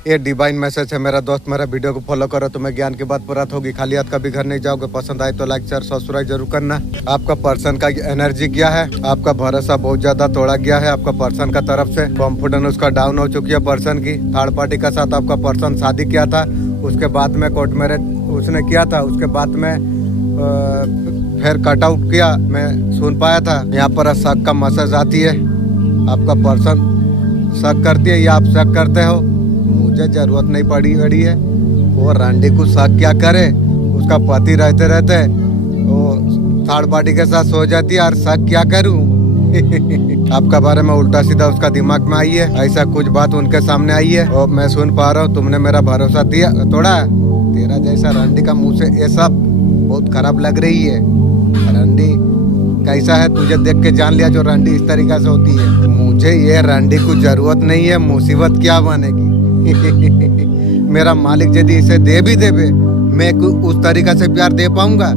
ये divine message है मेरा दोस्त, मेरा वीडियो को फॉलो करो, तुम्हें ज्ञान की बात पूरा होगी। खाली हाथ कभी घर नहीं जाओगे। पसंद आए तो लाइक शेयर सब्सक्राइब जरूर करना। आपका पर्सन का एनर्जी क्या है, आपका भरोसा बहुत ज्यादा तोड़ा गया है आपका पर्सन का तरफ से। कॉन्फिडेंस उसका डाउन हो चुकी है पर्सन की। थर्ड पार्टी के साथ आपका पर्सन शादी किया था, उसके बाद में कोर्ट मैरिज उसने किया था, उसके बाद में फिर कट आउट किया, मैं सुन पाया था। यहाँ पर शक का मैसेज आती है, आपका पर्सन शक करती है या आप शक करते हो। मुझे जरूरत नहीं पड़ी है। वो रांडी को शक क्या करे, उसका पति रहते रहते वो थर्ड पार्टी के साथ सो जाती है और शक क्या करूं। आपका बारे में उल्टा सीधा उसका दिमाग में आई है, ऐसा कुछ बात उनके सामने आई है और मैं सुन पा रहा हूँ। तुमने मेरा भरोसा दिया तोड़ा। तेरा जैसा रांडी का मुँह से ये सब बहुत खराब लग रही है। रांडी कैसा है तुझे देख के जान लिया जो रांडी इस तरीका से होती है। मुझे ये रांडी को जरूरत नहीं है, मुसीबत क्या बनेगी। मेरा मालिक यदि इसे दे भी देवे, मैं उस तरीका से प्यार दे पाऊंगा?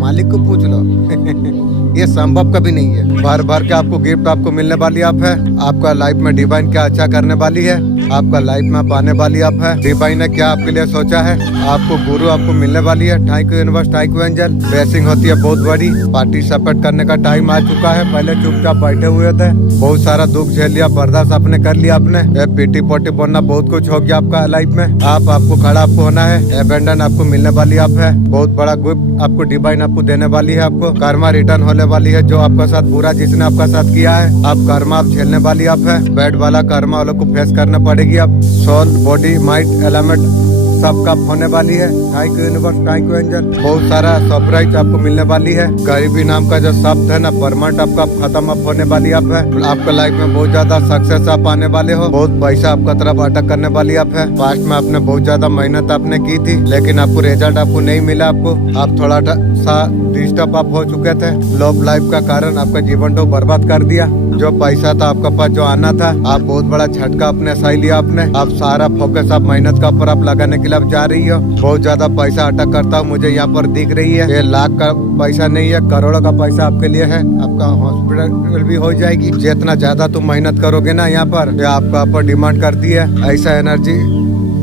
मालिक को पूछ लो। ये संभव कभी नहीं है। भर भर के आपको गिफ्ट आपको मिलने वाली आप है। आपका लाइफ में डिवाइन क्या अच्छा करने वाली है, आपका लाइफ में पाने वाली आप है। डिवाइन ने क्या आपके लिए सोचा है, आपको गुरु आपको मिलने वाली है। Thank you universe, thank you angel. Blessing होती है बहुत बड़ी। पार्टिसिपेट करने का टाइम आ चुका है। पहले चुपचाप बैठे हुए थे, बहुत सारा दुख झेल लिया, बर्दाश्त आपने कर लिया। आपने पीटी पोटी बोलना बहुत कुछ हो गया आपका लाइफ में। आपको खड़ा आपको होना है। एबेंडन आपको मिलने वाली आप है। बहुत बड़ा गिफ्ट आपको डिवाइन आपको देने वाली है। आपको कर्मा रिटर्न होने वाली है। जो आपका साथ बुरा जिसने आपका साथ किया है, आप कर्मा आप झेलने वाली आप है। बैड वाला कर्मा वालों को फेस करना पड़ेगी। आप सोल बॉडी माइंड एलिमेंट सबका होने वाली है। Thank you universe, thank you angel. बहुत सारा सरप्राइज आपको मिलने वाली है। गरीबी नाम का जो शब्द है ना, परमानेंट आपका खत्म आप होने वाली आप है। आपका लाइफ में बहुत ज्यादा सक्सेस आप आने वाले हो। बहुत पैसा आपका तरफ अटक करने वाली आप है। पास्ट में आपने बहुत ज्यादा मेहनत आपने की थी, लेकिन आपको रिजल्ट आपको नहीं मिला। आप थोड़ा सा डिस्टर्ब आप हो चुके थे। लव लाइफ का कारण आपका जीवन तो बर्बाद कर दिया। जो पैसा था आपका पास जो आना था, आप बहुत बड़ा झटका अपने सही लिया आपने। आप सारा फोकस आप मेहनत का ऊपर आप लगाने के लिए आप जा रही हो। बहुत ज्यादा पैसा अटक करता हूँ मुझे यहाँ पर दिख रही है। ये लाख का पैसा नहीं है, करोड़ों का पैसा आपके लिए है। आपका हॉस्पिटल भी हो जाएगी। जितना ज्यादा तुम मेहनत करोगे ना यहाँ पर, ये आपका ऊपर डिमांड करती है। ऐसा एनर्जी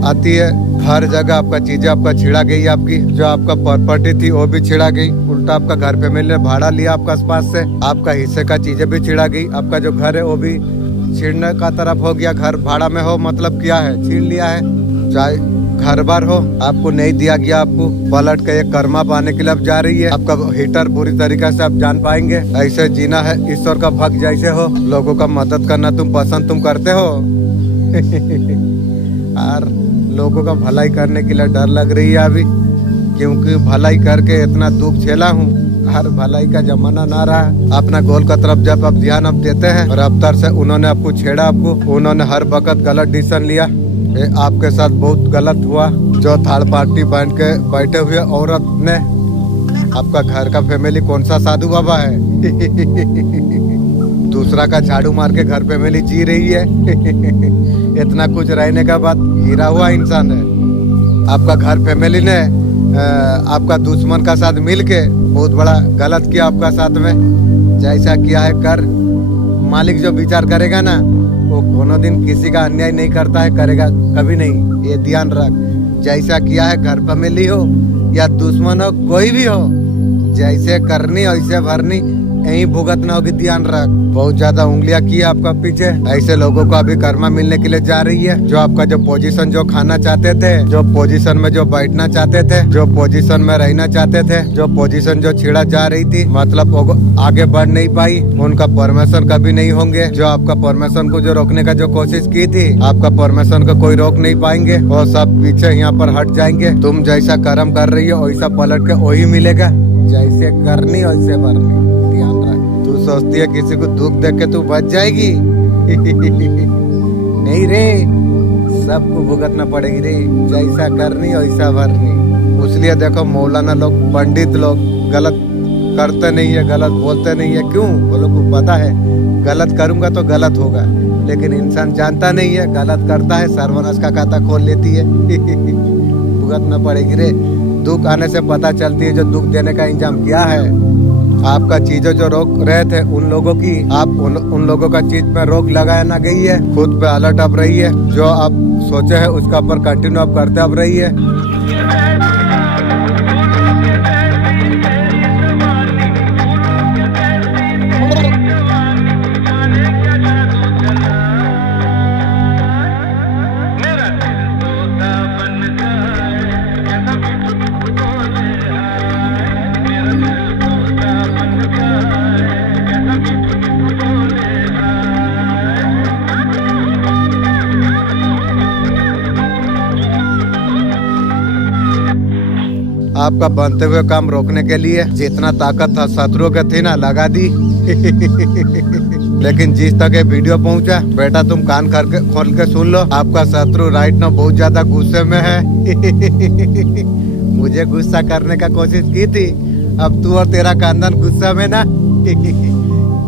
आती है। हर जगह आपका चीजें आपका छिड़ा गई। आपकी जो आपका प्रॉपर्टी थी वो भी छिड़ा गई। उल्टा आपका घर पे मिलने भाड़ा लिया आपका आसपास से, आपका हिस्से का चीजें भी छिड़ा गई। आपका जो घर है वो भी छिड़ने का तरफ हो गया। घर भाड़ा में हो मतलब क्या है, छीन लिया है। चाहे घर बार हो, आपको नहीं दिया गया। आपको पलट के एक कर्मा पाने के लिए आप जा रही है। आपका हीटर पूरी तरीके से आप जान पाएंगे। ऐसे जीना है, ईश्वर का भक्त जैसे हो। लोगों का मदद करना तुम पसंद तुम करते हो। और लोगों का भलाई करने के लिए डर लग रही है अभी, क्योंकि भलाई करके इतना दुख झेला हूँ। हर भलाई का जमाना ना रहा। अपना गोल का तरफ जब आप ध्यान आप देते हैं और अब तर से उन्होंने आपको छेड़ा, आपको उन्होंने हर वक्त गलत डिसीजन लिया। ये आपके साथ बहुत गलत हुआ। जो थर्ड पार्टी बन के बैठे हुए औरत ने, आपका घर का फैमिली कौन सा साधु बाबा है। दूसरा का झाड़ू मार के घर फैमिली जी रही है। इतना कुछ रहने का बाद गिरा हुआ इंसान है। आपका घर फैमिली ने आपका दुश्मन का साथ मिलके बहुत बड़ा गलत किया आपका साथ में। जैसा किया है कर, मालिक जो विचार करेगा ना, वो कोनो दिन किसी का अन्याय नहीं करता है, करेगा कभी नहीं। ये ध्यान रख। जैसा किया है घर फैमिली हो या दुश्मन हो, कोई भी हो, जैसे करनी वैसे भरनी, यही भुगतना होगी। ध्यान रख। बहुत ज्यादा उंगलियां की आपका पीछे। ऐसे लोगों को अभी कर्मा मिलने के लिए जा रही है। जो आपका जो पोजीशन जो खाना चाहते थे, जो पोजीशन में जो बैठना चाहते थे, जो पोजीशन में रहना चाहते थे, जो पोजीशन जो छिड़ा जा रही थी, मतलब आगे बढ़ नहीं पाई, उनका परमिशन कभी नहीं होंगे। जो आपका परमिशन को जो रोकने का जो कोशिश की थी, आपका परमिशन को कोई रोक नहीं पाएंगे। वो सब पीछे यहाँ पर हट जाएंगे। तुम जैसा कर्म कर रही हो वैसा पलट के वही मिलेगा। जैसे करनी वैसे भरनी। तू सोचती है किसी को दुख देख के तू बच जाएगी। नहीं रे, सबको भुगतना पड़ेगी रे। जैसा करनी वैसा भरनी। इसलिए देखो मौलाना लोग, पंडित लोग गलत करते नहीं है, गलत बोलते नहीं है। क्यों? वो लोग को पता है गलत करूंगा तो गलत होगा, लेकिन इंसान जानता नहीं है, गलत करता है, सर्वनाश का खाता खोल लेती है। भुगतना पड़ेगी रे। दुख आने से पता चलती है जो दुख देने का इंतजाम किया है। आपका चीजें जो रोक रहे थे उन लोगों की, आप उन लोगों का चीज पे रोक लगाया ना गई है। खुद पे अलर्ट आप रही है। जो आप सोचे है उसका ऊपर कंटिन्यू आप करते अब रहिए। आपका बनते हुए काम रोकने के लिए जितना ताकत था शत्रुओं के थी ना लगा दी। लेकिन जिस तक ये वीडियो पहुंचा बेटा तुम कान करके खोल के सुन लो, आपका शत्रु राइट ना बहुत ज्यादा गुस्से में है। मुझे गुस्सा करने का कोशिश की थी, अब तू और तेरा खानदान गुस्सा में ना।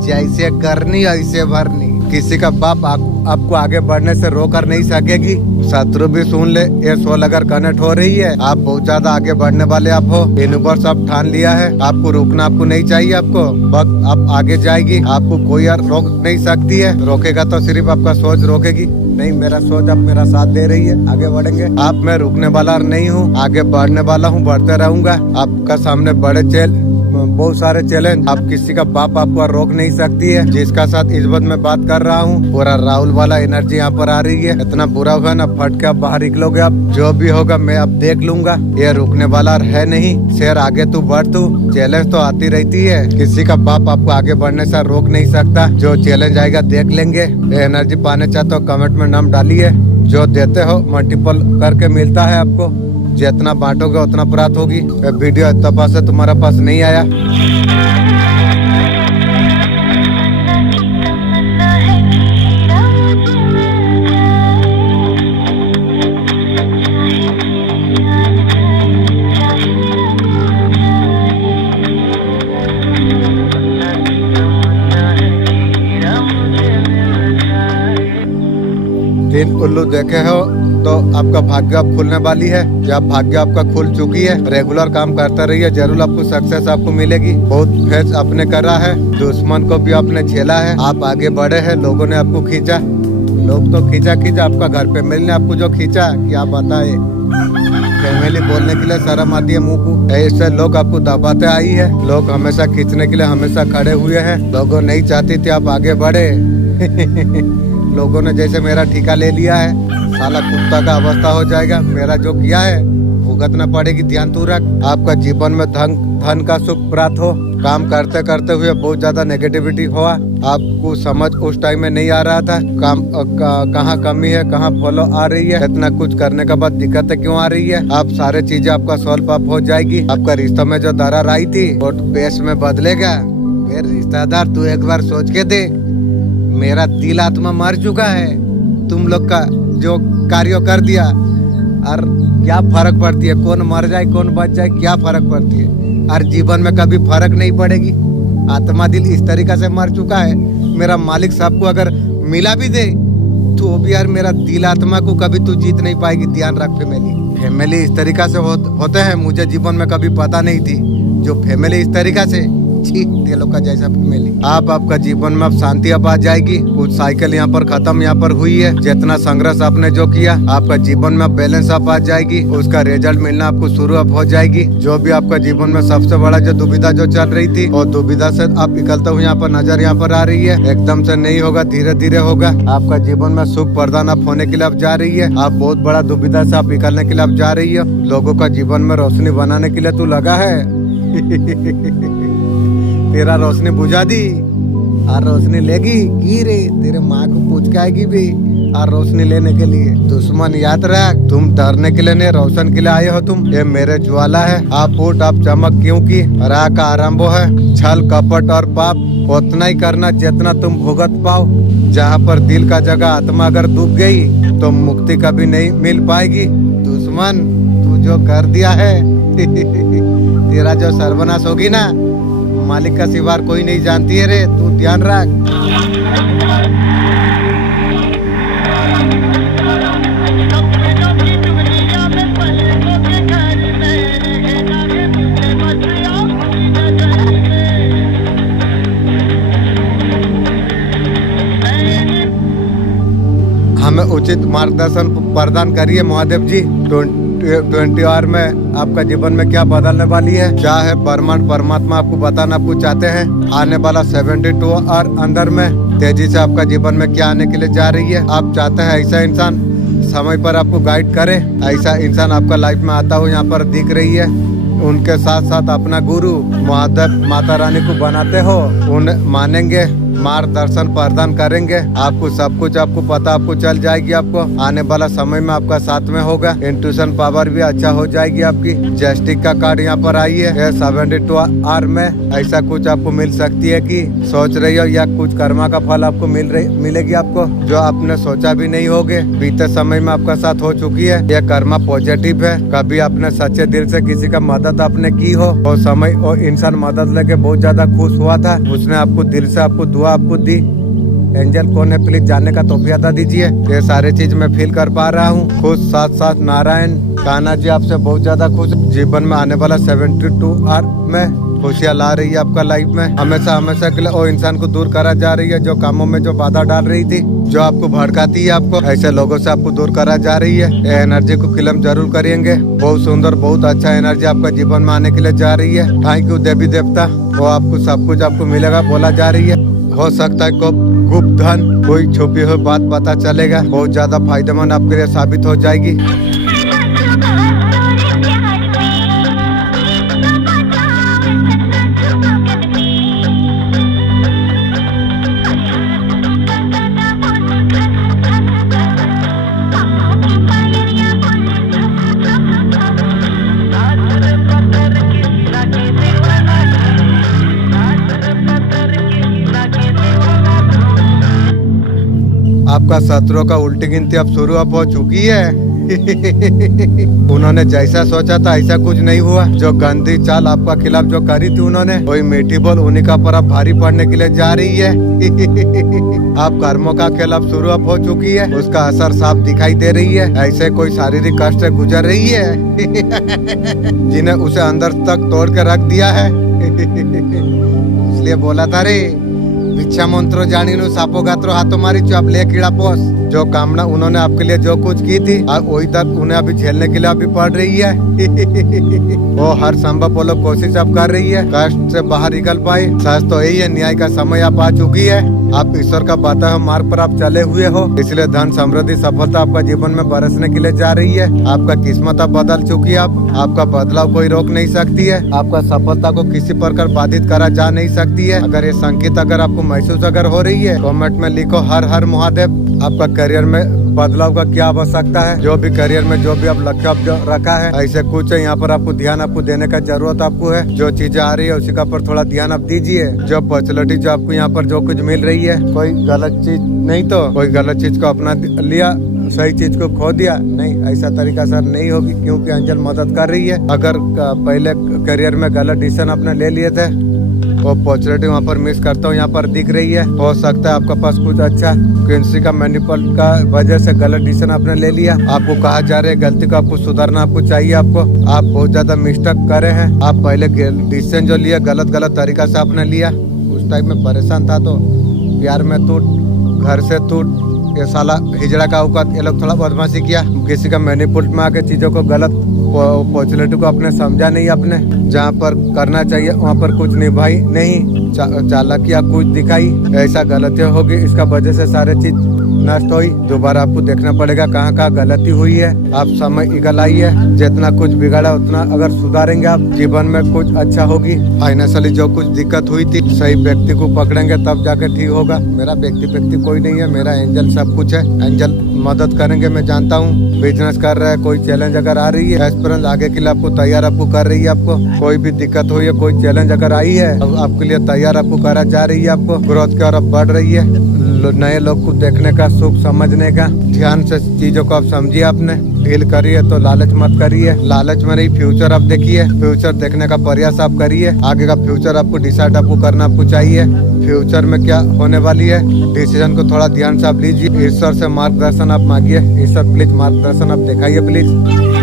जैसे करनी ऐसे भरनी, किसी का बाप आपको आगे बढ़ने से रोक नहीं सकेगी। शत्रु भी सुन ले, ये सोल अगर कनेक्ट हो रही है, आप बहुत ज्यादा आगे बढ़ने वाले आप हो। यूनिवर्स आप ठान लिया है, आपको रुकना आपको नहीं चाहिए। आपको वक्त आप आगे जाएगी, आपको कोई और रोक नहीं सकती है। रोकेगा तो सिर्फ आपका सोच रोकेगी। नहीं, मेरा सोच अब मेरा साथ दे रही है, आगे बढ़ेंगे। आप मैं रुकने वाला नहीं हूँ, आगे बढ़ने वाला हूँ, बढ़ते रहूंगा। आपका सामने बड़े बहुत सारे चैलेंज, आप किसी का बाप आपको रोक नहीं सकती है। जिसका साथ इस वक्त मैं बात कर रहा हूँ, पूरा राहुल वाला एनर्जी यहाँ पर आ रही है। इतना बुरा हुआ ना, फट के आप बाहर निकलोगे। आप जो भी होगा मैं अब देख लूंगा, ये रुकने वाला है नहीं। शेर आगे तू बढ़, तू चैलेंज तो आती रहती है, किसी का बाप आपको आगे बढ़ने से रोक नहीं सकता। जो चैलेंज आएगा देख लेंगे। ये एनर्जी पाने चाहते हो कमेंट में नाम डालिए। जो देते हो मल्टीपल करके मिलता है आपको, जितना बांटोगे उतना प्राप्त होगी। वीडियो इतना पास से तुम्हारा पास नहीं आया, तीन उल्लू देखे हो तो आपका भाग्य अब खुलने वाली है, या भाग्य आपका खुल चुकी है। रेगुलर काम करते रहिए, जरूर आपको सक्सेस आपको मिलेगी। बहुत फेस आपने करा है, दुश्मन को भी आपने झेला है, आप आगे बढ़े हैं। लोगों ने आपको खींचा, लोग तो खींचा आपका घर पे मिलने आपको जो खींचा, क्या बताए। फैमिली बोलने के लिए शर्म आती है मुंह को, ऐसे लोग आपको दबाते आई है। लोग हमेशा खींचने के लिए हमेशा खड़े हुए हैं। लोगों नहीं चाहती थी आप आगे बढ़े। लोगों ने जैसे मेरा ठिका ले लिया है, साला कुत्ता का अवस्था हो जाएगा। मेरा जो किया है भुगतना पड़ेगी, ध्यान तू रख। आपका जीवन में धन का सुख प्राप्त हो। काम करते करते हुए बहुत ज्यादा नेगेटिविटी हुआ, आपको समझ उस टाइम में नहीं आ रहा था। काम कहाँ कमी है, कहाँ फॉलो आ रही है, इतना कुछ करने के बाद दिक्कतें क्यों आ रही है। आप सारे चीजें आपका सॉल्व अप हो जाएगी। आपका रिश्तों में जो दरार आई थी वो पेश में बदलेगा। फिर रिश्तेदार तू एक बार सोच के दे, मेरा दिल आत्मा मर चुका है। तुम लोग का जो कार्य कर दिया, और क्या फर्क पड़ती है, कौन मर जाए कौन बच जाए, क्या फर्क पड़ती है। और जीवन में कभी फर्क नहीं पड़ेगी। आत्मा दिल इस तरीका से मर चुका है, मेरा मालिक सबको अगर मिला भी दे तो भी यार मेरा दिल आत्मा को कभी तू जीत नहीं पाएगी। ध्यान रख, फैमिली इस तरीका से होते हैं। मुझे जीवन में कभी पता नहीं थी, जो फैमिली इस तरीका से लोग का जैसा फैमिली। आपका जीवन में अब शांति अब आ जाएगी। कुछ साइकिल यहाँ पर खत्म यहाँ पर हुई है। जितना संघर्ष आपने जो किया, आपका जीवन में बैलेंस अप आ जाएगी। उसका रिजल्ट मिलना आपको शुरू अब हो जाएगी। जो भी आपका जीवन में सबसे बड़ा जो दुविधा जो चल रही थी, और दुविधा से आप निकलते हुए यहाँ पर नजर यहाँ पर आ रही है। एकदम से नहीं होगा, धीरे धीरे होगा। आपका जीवन में सुख प्रदान अब होने के लिए अब जा रही है। आप बहुत बड़ा दुविधा से आप निकलने के लिए अब जा रही है। लोगों का जीवन में रोशनी बनाने के लिए तू लगा है। तेरा रोशनी बुझा दी, और रोशनी लेगी की रे, तेरे माँ को पूछ के आएगी भी, और रोशनी लेने के लिए। दुश्मन याद रख, तुम डरने के लिए नहीं, रोशन के लिए आए हो तुम। ये मेरे ज्वाला है, आप फूट आप चमक क्योंकि राह का आरंभ है। छल कपट और पाप उतना ही करना जितना तुम भुगत पाओ। जहाँ पर दिल का जगह आत्मा अगर डूब गई तो मुक्ति कभी नहीं मिल पाएगी। दुश्मन तू जो कर दिया है, तेरा जो सर्वनाश होगी ना, मालिक का सिवार कोई नहीं जानती है रे, तू ध्यान रख। हमें उचित मार्गदर्शन प्रदान करिए महादेव जी। 20 आवर में आपका जीवन में क्या बदलने वाली है, क्या है ब्रह्मांड परमात्मा आपको बताना आपको चाहते हैं। आने वाला 72 आवर अंदर में तेजी से आपका जीवन में क्या आने के लिए जा रही है। आप चाहते हैं ऐसा इंसान समय पर आपको गाइड करे, ऐसा इंसान आपका लाइफ में आता हो यहाँ पर दिख रही है। उनके साथ साथ अपना गुरु महादेव माता रानी को बनाते हो, उन्हें मानेंगे, मार्गदर्शन प्रदान करेंगे। आपको सब कुछ आपको पता आपको चल जाएगी। आपको आने वाला समय में आपका साथ में होगा। इंट्यूशन पावर भी अच्छा हो जाएगी आपकी। जस्टिस का कार्ड यहाँ पर आई है। 72 आवर में ऐसा कुछ आपको मिल सकती है कि सोच रही हो, या कुछ कर्मा का फल आपको मिलेगी आपको, जो आपने सोचा भी नहीं होगे। बीते समय में आपका साथ हो चुकी है। यह कर्मा पॉजिटिव है। कभी आपने सच्चे दिल से किसी का मदद आपने की हो, वो समय वो इंसान मदद लेके बहुत ज्यादा खुश हुआ था, उसने आपको दिल से आपको दुआ आपको दी। एंजल कौन है प्लीज जानने का तौफीक दीजिए। ये सारे चीज मैं फील कर पा रहा हूँ। खुश साथ साथ नारायण कान्हा जी आपसे बहुत ज्यादा खुश। जीवन में आने वाला 72 आवर में खुशियाँ ला रही है आपका लाइफ में। हमेशा हमेशा के लिए वो इंसान को दूर करा जा रही है जो कामों में जो बाधा डाल रही थी, जो आपको भड़काती है। आपको ऐसे लोगों से आपको दूर करा जा रही है। ये एनर्जी को क्लेम जरूर करेंगे। बहुत सुंदर बहुत अच्छा एनर्जी आपका जीवन में आने के लिए जा रही है। थैंक यू देवी देवता। वो आपको सब कुछ आपको मिलेगा बोला जा रही है। हो सकता है को गुप्त धन कोई छुपी हुई बात पता चलेगा, बहुत ज्यादा फायदेमंद आपके लिए साबित हो जाएगी। आपका शत्रुओं का उल्टी गिनती अब शुरू हो चुकी है। उन्होंने जैसा सोचा था ऐसा कुछ नहीं हुआ। जो गंदी चाल आपका खिलाफ जो करी थी उन्होंने, वही मीठी बोल उन्हीं का पर अब भारी पड़ने के लिए जा रही है। आप कर्मों का खिलाफ शुरू हो चुकी है, उसका असर साफ दिखाई दे रही है। ऐसे कोई शारीरिक कष्ट से गुजर रही है जिन्हें उसे अंदर तक तोड़ के रख दिया है। इसलिए बोला था रे भिक्षा मंत्रो जानी नु सापो गात्रो हाथों मारी चुप ले कीड़ा पोस। जो कामना उन्होंने आपके लिए जो कुछ की थी, वही दर्द उन्हें अभी झेलने के लिए अभी पड़ रही है। वो हर संभव वो लोग कोशिश अब कर रही है कष्ट से बाहर निकल पाए। सच तो यही है, न्याय का समय आप आ चुकी है। आप ईश्वर का बताया हुआ मार्ग पर आप चले हुए हो, इसलिए धन समृद्धि सफलता आपका जीवन में बरसने के लिए जा रही है। आपका किस्मत अब बदल चुकी है। आपका बदलाव कोई रोक नहीं सकती है। आपका सफलता को किसी प्रकार बाधित करा जा नहीं सकती है। अगर ये संकेत अगर आपको महसूस अगर हो रही है, कमेंट में लिखो हर हर महादेव। आपका करियर में बदलाव का क्या आवश्यकता है, जो भी करियर में जो भी आप लक्ष्य आप जो रखा है, ऐसे कुछ है यहाँ पर आपको ध्यान आपको देने का जरूरत आपको है। जो चीजें आ रही है उसी का पर थोड़ा ध्यान आप दीजिए। जो फैसिलिटी जो आपको यहाँ पर जो कुछ मिल रही है, कोई गलत चीज नहीं तो कोई गलत चीज को अपना लिया, सही चीज को खो दिया नहीं, ऐसा तरीका सर नहीं होगी, क्योंकि अंजल मदद कर रही है। अगर पहले करियर में गलत डिसीजन आपने ले लिए थे, वो अपॉर्चुनिटी वहाँ पर मिस करता हूँ यहाँ पर दिख रही है। हो सकता है आपके पास कुछ अच्छा किसी का मैनिपुल का वजह से गलत डिसीजन आपने ले लिया। आपको कहा जा रहा है गलती को आपको सुधारना आपको चाहिए। आपको आप बहुत ज्यादा मिस्टेक करे हैं। आप पहले डिसीजन जो लिया गलत तरीका से आपने लिया। उस टाइम में परेशान था तो प्यार में टूट, घर से टूट, ये साला हिजड़ा का औकात, ये लोग थोड़ा बदमाशी किया। किसी का मैनिपुलेट में आके चीजों को गलत अपॉर्चुनिटी को आपने समझा नहीं। आपने जहाँ पर करना चाहिए वहाँ पर कुछ निभाई नहीं, चालाकियाँ कुछ दिखाई, ऐसा गलतियाँ होगी। इसका वजह से सारे चीज नष्ट हुई। दोबारा आपको देखना पड़ेगा कहाँ गलती हुई है। आप समय निकल आई है, जितना कुछ बिगाड़ा उतना अगर सुधारेंगे आप, जीवन में कुछ अच्छा होगी। फाइनेंशियली जो कुछ दिक्कत हुई थी, सही व्यक्ति को पकड़ेंगे तब जाके ठीक होगा। मेरा व्यक्ति कोई नहीं है, मेरा एंजल सब कुछ है। एंजल मदद करेंगे, मैं जानता हूँ। बिजनेस कर रहे हैं, कोई चैलेंज अगर आ रही है, एस्पिरेंस आगे के लिए आपको तैयार आपको कर रही है। आपको कोई भी दिक्कत हुई है, कोई चैलेंज अगर आई है, अब आपके लिए तैयार आपको करा जा रही है। आपको ग्रोथ की ओर बढ़ रही है। नए लोग को देखने का, सुख समझने का, ध्यान से चीजों को आप समझिए। आपने डील करिए तो लालच मत करिए। लालच में नहीं, फ्यूचर आप देखिए। फ्यूचर देखने का प्रयास आप करिए। आगे का फ्यूचर आपको डिसाइड आपको करना आपको चाहिए। फ्यूचर में क्या होने वाली है, डिसीजन को थोड़ा ध्यान से आप लीजिए। ईश्वर से मार्गदर्शन आप मांगिए। ईश्वर प्लीज मार्गदर्शन आप दिखाइए प्लीज।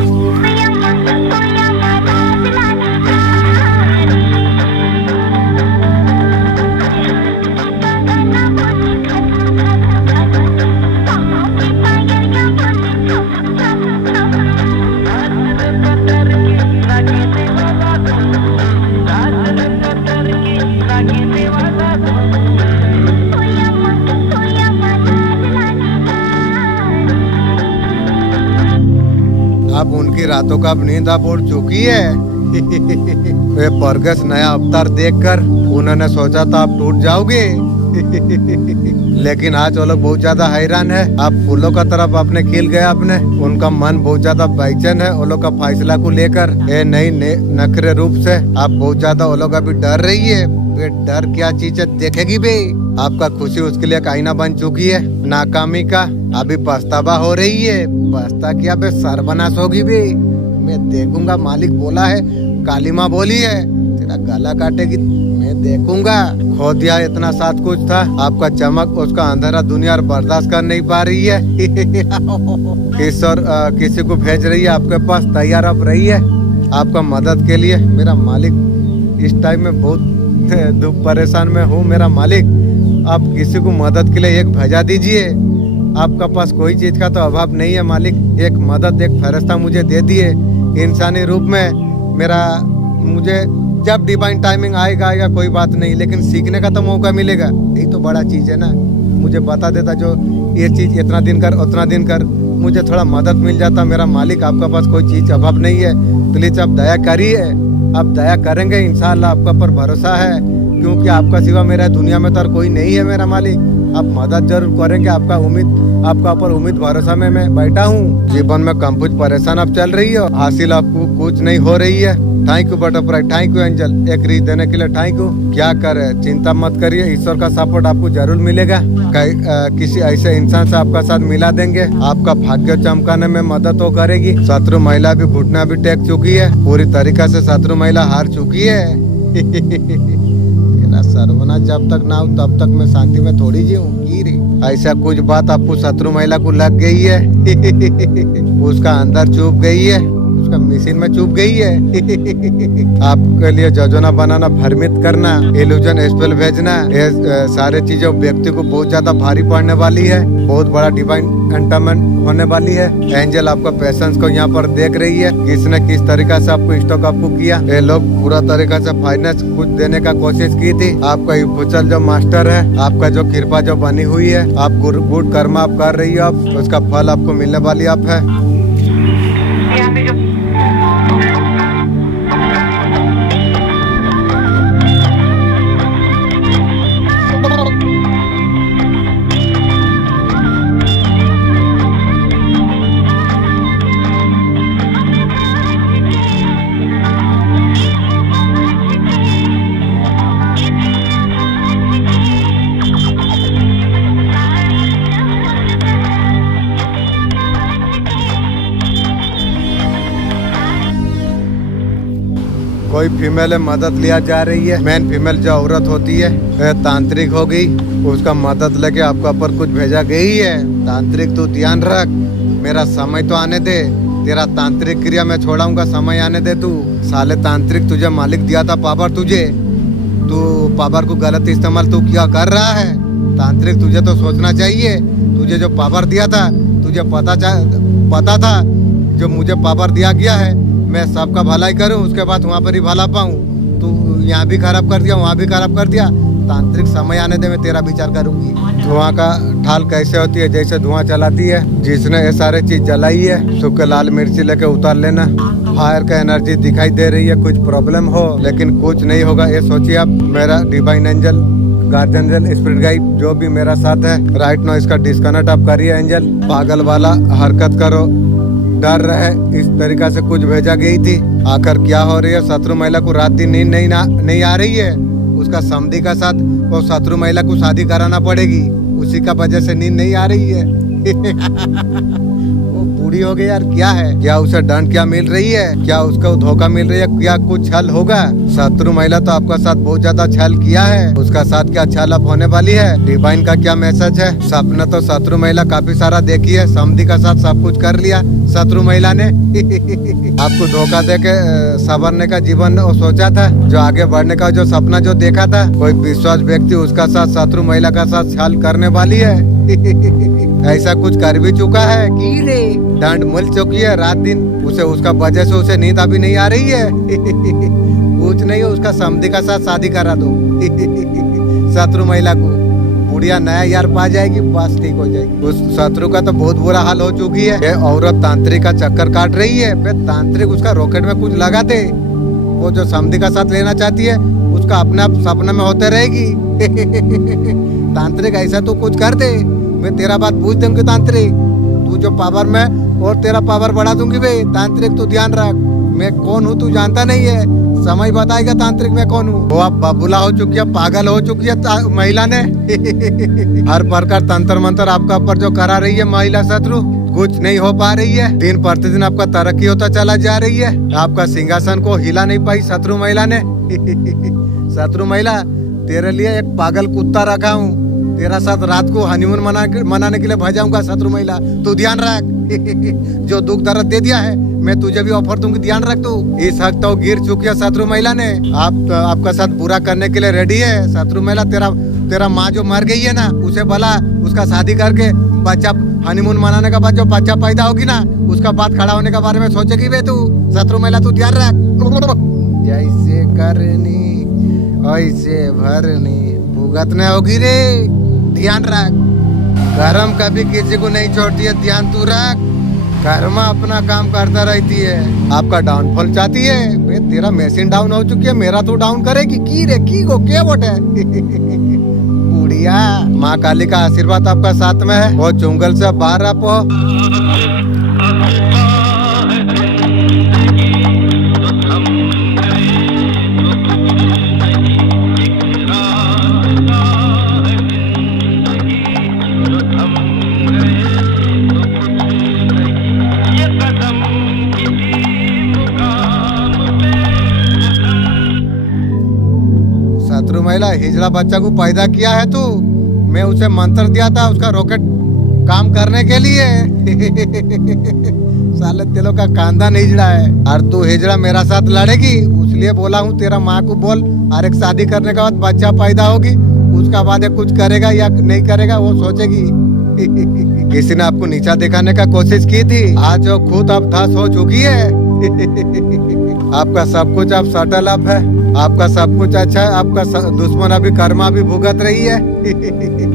अब उनकी रातों का अब नींद अब उड़ चुकी है। वे परगस नया अवतार देखकर उन्होंने सोचा था आप टूट जाओगे। लेकिन आज वो लोग बहुत ज्यादा हैरान है। आप फूलों का तरफ अपने खिल गए अपने, उनका मन बहुत ज्यादा बेचैन है वो लोग का फैसला को लेकर। ये नई नखरे रूप से आप बहुत ज्यादा वो लोग अभी डर रही है। वे डर क्या चीज है देखेगी बे। आपका खुशी उसके लिए एक आईना बन चुकी है नाकामी का। अभी पछतावा हो रही है। पछता क्या बे, सर्वनाश होगी बे। मैं देखूंगा, मालिक बोला है, काली माँ बोली है तेरा गला काटेगी, मैं देखूंगा। खो दिया इतना साथ कुछ था, आपका चमक उसका अंधेरा दुनिया बर्दाश्त कर नहीं पा रही है। ईश्वर किसी को भेज रही है आपके पास, तैयार अब रही है आपका मदद के लिए। मेरा मालिक इस टाइम में बहुत दुख परेशान में हूँ। मेरा मालिक आप किसी को मदद के लिए एक भेजा दीजिए। आपका पास कोई चीज का तो अभाव नहीं है मालिक। एक मदद, एक फरिश्ता मुझे दे दिए इंसानी रूप में। मेरा मुझे जब डिवाइन टाइमिंग आएगा कोई बात नहीं, लेकिन सीखने का तो मौका मिलेगा। यही तो बड़ा चीज है ना। मुझे बता देता जो ये चीज इतना दिन कर उतना दिन कर, मुझे थोड़ा मदद मिल जाता। मेरा मालिक आपका पास कोई चीज अभाव नहीं है, प्लीज आप दया करिए। आप दया करेंगे इंशाअल्लाह, आपका पर भरोसा है, क्योंकि आपका सिवा मेरा दुनिया में तो कोई नहीं है। मेरा मालिक आप मदद जरूर करेंगे। आपका ऊपर उम्मीद भरोसा में मैं बैठा हूँ। जीवन में कम कुछ परेशान आप चल रही हो, हासिल आपको कुछ नहीं हो रही है। Thank you butterfly, thank you angel, एक रीच देने के लिए थैंक यू। क्या करे, चिंता मत करिए, ईश्वर का सपोर्ट आपको जरूर मिलेगा। किसी ऐसे इंसान से आपका साथ मिला देंगे, आपका भाग्य चमकाने में मदद तो करेगी। शत्रु महिला भी घुटना भी टेक चुकी है, पूरी तरीका से शत्रु महिला हार चुकी है। सर्वनाश जब तक ना हो तब तक मैं शांति में थोड़ी जीऊं। ऐसा कुछ बात आपको शत्रु महिला को लग गई है। उसका अंदर चुप गई है, उसका मशीन में चुप गई है। आपके लिए योजना बनाना, भ्रमित करना, इल्यूजन स्पेल भेजना, ये सारे चीजें व्यक्ति को बहुत ज्यादा भारी पड़ने वाली है। बहुत बड़ा डिवाइन एंटरटेनमेंट होने वाली है। एंजल आपका पेशेंस को यहाँ पर देख रही है, किसने किस तरीका से आपको स्टॉक आपको किया। ये लोग पूरा तरीका से फाइनेंस कुछ देने का कोशिश की थी। आपका कुचल जो मास्टर है, आपका जो कृपा जो बनी हुई है, आप गुड कर्म आप कर रही हो, आप उसका फल आपको मिलने वाली आप है। कोई फीमेल मदद लिया जा रही है। मेन फीमेल जो औरत होती है तांत्रिक हो गई, उसका मदद लेके आपका ऊपर कुछ भेजा गई है। तांत्रिक तू ध्यान रख, मेरा समय तो आने दे, तेरा तांत्रिक क्रिया मैं छोड़ाऊंगा, समय आने दे। तू साले तांत्रिक, तुझे मालिक दिया था पावर, तू पावर को गलत इस्तेमाल तू क्या कर रहा है। तांत्रिक तुझे तो सोचना चाहिए, तुझे जो पावर दिया था तुझे पता था जो मुझे पावर दिया गया है मैं सबका भलाई करूं, उसके बाद वहाँ पर ही भला पाऊं। तू यहाँ भी खराब कर दिया, वहाँ भी खराब कर दिया। तांत्रिक समय आने दे, मैं तेरा विचार करूंगी। धुआं का ठाल कैसे होती है, जैसे धुआं चलाती है। जिसने ये सारे चीज जलाई है, सूखे लाल मिर्ची लेके उतार लेना। फायर का एनर्जी दिखाई दे रही है, कुछ प्रॉब्लम हो लेकिन कुछ नहीं होगा, ये सोचिए आप। मेरा divine angel, guardian angel, spirit guide जो भी मेरा साथ है राइट नो, इसका डिस्कनेक्ट आप करिए। एंजल पागल वाला हरकत करो, डर रहे, इस तरीका से कुछ भेजा गई थी। आखिर क्या हो रही है, शत्रु महिला को रात दिन नींद नहीं आ रही है। उसका समधी का साथ वो शत्रु महिला को शादी कराना पड़ेगी, उसी का वजह से नींद नहीं आ रही है। वो बूढ़ी हो गई यार, क्या है, क्या उसे दंड क्या मिल रही है, क्या उसको धोखा मिल रही है, क्या कुछ छल होगा। शत्रु महिला तो आपका साथ बहुत ज्यादा छल किया है, उसका साथ क्या छल अब होने वाली है। डिवाइन का क्या मैसेज है। सपना तो शत्रु महिला काफी सारा देखी है, समधी का साथ सब कुछ कर लिया शत्रु महिला ने। आपको धोखा देके संवरने का जीवन वो सोचा था, जो आगे बढ़ने का जो सपना जो देखा था, कोई विश्वास व्यक्ति उसका साथ शत्रु महिला का साथ छल करने वाली है। ऐसा कुछ कर भी चुका है कि दंड मिल चुकी है रात दिन उसे, उसका वजह से उसे नींद अभी नहीं आ रही है। कुछ नहीं, उसका समधी का साथ शादी करा दो। शत्रु महिला को बुढ़िया नया यार पा जाएगी, बस ठीक हो जाएगी। उस शत्रु का तो बहुत बुरा हाल हो चुकी है। ये औरत तांत्रिक का चक्कर काट रही है। फिर तांत्रिक उसका रॉकेट में कुछ लगा दे, वो जो समधी का साथ लेना चाहती है उसका अपने आप सपने में होते रहेगी। तांत्रिक ऐसा तू कुछ कर दे, मैं तेरा बात पूछ दूंगी तांत्रिक, तू जो पावर में और तेरा पावर बढ़ा दूंगी भाई। तांत्रिक तू ध्यान रख, मैं कौन हूँ तू जानता नहीं है, समय बताएगा तांत्रिक मैं कौन हूँ। वो अब बबुला हो चुकी है, पागल हो चुकी है महिला ने। हर प्रकार तंत्र मंत्र आपका ऊपर जो करा रही है महिला शत्रु, कुछ नहीं हो पा रही है। दिन प्रतिदिन आपका तरक्की होता चला जा रही है। आपका सिंहासन को हिला नहीं पाई शत्रु महिला ने। शत्रु महिला तेरे लिए एक पागल कुत्ता रखा हूँ, तेरा साथ रात को हनीमून मनाने के लिए भेजाऊंगा शत्रु महिला, तू ध्यान रख। जो दुख दर्द दे दिया है मैं तुझे भी ऑफर दूंगी, ध्यान रख तू। इस हक तो गिर चुकी है शत्रु महिला ने। आपका साथ बुरा करने के लिए रेडी है शत्रु महिला। तेरा माँ जो मर गई है ना, उसे भला उसका शादी करके बच्चा हनीमून मनाने का बाद जो बच्चा पैदा होगी ना, उसका बात खड़ा होने के बारे में सोचेगी वे तू। शत्रु महिला तू ध्यान रख। जैसे करनी ऐसे भरनी भुगतने होगी रे, ध्यान रख। कर्म कभी किसी को नहीं छोड़ती है, ध्यान तू रख। कर्मा अपना काम करता रहती है। आपका डाउनफॉल चाहती है वे, तेरा मशीन डाउन हो चुकी है, मेरा तो डाउन करेगी की रे की को क्या वोट है। बुढ़िया माँ काली का आशीर्वाद आपका साथ में है। वो जंगल से बाहर आपो। महिला हिजड़ा बच्चा को पैदा किया है तू, मैं उसे मंत्र दिया था उसका रॉकेट काम करने के लिए। साले तेलों का खानदान हिजड़ा है और तू हिजड़ा मेरा साथ लड़ेगी, इसलिए बोला हूँ तेरा माँ को बोल, और एक शादी करने के बाद बच्चा पैदा होगी, उसका बाद कुछ करेगा या नहीं करेगा वो सोचेगी। किसी ने आपको नीचा दिखाने का कोशिश की थी, आज वो खुद अब धस हो चुकी है। आपका सब कुछ अब सेटल अप है, आपका सब कुछ अच्छा है। आपका दुश्मन अभी कर्मा भी भुगत रही है।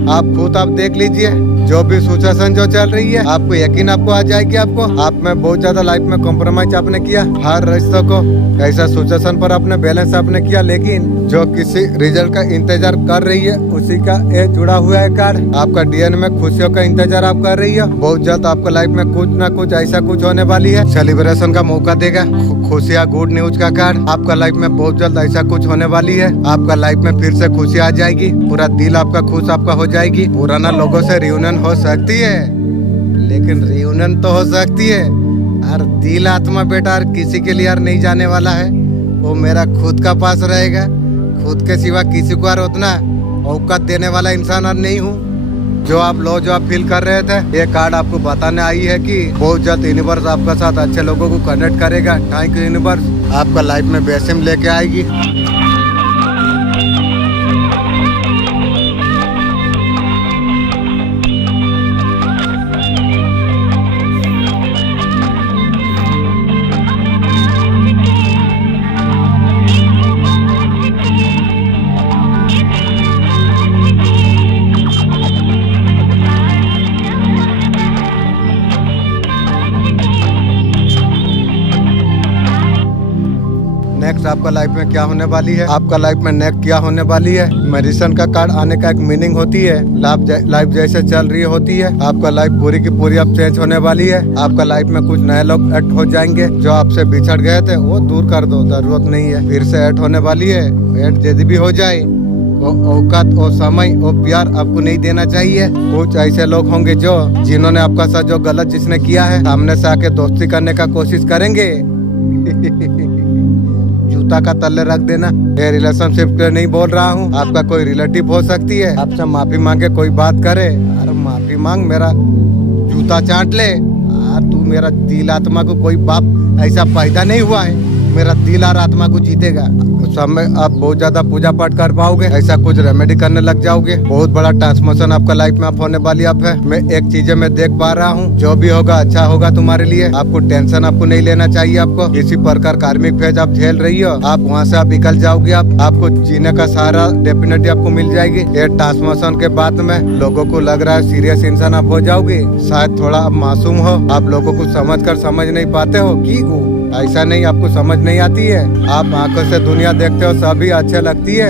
आप खुद आप देख लीजिए, जो भी सिचुएशन जो चल रही है आपको यकीन आपको आ जाएगी। आपको आप में बहुत ज्यादा लाइफ में कॉम्प्रोमाइज आपने किया, हर रिश्तों को ऐसा सिचुएशन पर आपने बैलेंस आपने किया, लेकिन जो किसी रिजल्ट का इंतजार कर रही है उसी का ये जुड़ा हुआ है कार्ड। आपका डीएनए में खुशियों का इंतजार आप कर रही है। बहुत जल्द आपका लाइफ में कुछ ना कुछ ऐसा कुछ होने वाली है, सेलिब्रेशन का मौका देगा। खुशियाँ गुड न्यूज का कार्ड। आपका लाइफ में बहुत जल्द ऐसा कुछ होने वाली है, आपका लाइफ में फिर से खुशी आ जाएगी, पूरा दिल आपका खुश आपका हो जाएगी। पुराना लोगों से रियूनियन हो सकती है, लेकिन रियूनियन तो हो सकती है और दिल आत्मा बेटा और किसी के लिए यार नहीं जाने वाला है, वो मेरा खुद का पास रहेगा। खुद के सिवा किसी को यार उतना औकात देने वाला इंसान और नहीं हूँ। जो आप फील कर रहे थे, ये कार्ड आपको बताने आई है कि बहुत जल्द यूनिवर्स आपका साथ अच्छे लोगों को कनेक्ट करेगा। थैंक यू यूनिवर्स, आपका लाइफ में बेसिम लेके आएगी। नेक्स्ट आपका लाइफ में क्या होने वाली है, आपका लाइफ में नेक्स्ट क्या होने वाली है। मैजिशियन का कार्ड आने का एक मीनिंग होती है, लाइफ जैसे चल रही होती है, आपका लाइफ पूरी की पूरी अब चेंज होने वाली है। आपका लाइफ में कुछ नए लोग ऐड हो जाएंगे, जो आपसे बिछड़ गए थे वो दूर कर दो, जरूरत नहीं है। फिर से ऐड होने वाली है, ऐड यदि भी हो जाए वो औकात और समय और प्यार आपको नहीं देना चाहिए। कुछ ऐसे लोग होंगे जो जिन्होंने आपका साथ जो गलत जिसने किया है, सामने से आके दोस्ती करने का कोशिश करेंगे। जूता का तले रख देना। मैं रिलेशनशिप के नहीं बोल रहा हूँ, आपका कोई रिलेटिव हो सकती है, आपसे माफी मांगे कोई बात करे, अरे माफी मांग मेरा जूता चाट ले, तू मेरा दिल आत्मा को कोई बाप ऐसा पैदा नहीं हुआ है, मेरा दिल और आत्मा को जीतेगा। उस समय आप बहुत ज्यादा पूजा पाठ कर पाओगे, ऐसा कुछ रेमेडी करने लग जाओगे। बहुत बड़ा ट्रांसफॉर्मेशन आपका लाइफ में आप होने वाली आप है। मैं एक चीज मैं देख पा रहा हूँ, जो भी होगा अच्छा होगा तुम्हारे लिए। आपको टेंशन आपको नहीं लेना चाहिए। आपको किसी प्रकार कार्मिक फेज आप झेल रही हो, आप वहाँ से आप निकल जाओगे। आपको जीने का सहारा डेफिनेटली आपको मिल जाएगी। ये ट्रांसफॉर्मेशन के बाद में लोगों को लग रहा है सीरियस इंसान आप हो जाओगे। शायद थोड़ा आप मासूम हो, आप लोगों को समझ नहीं पाते हो कि ऐसा नहीं, आपको समझ नहीं आती है। आप आंखों से दुनिया देखते हो, सभी अच्छे लगती है,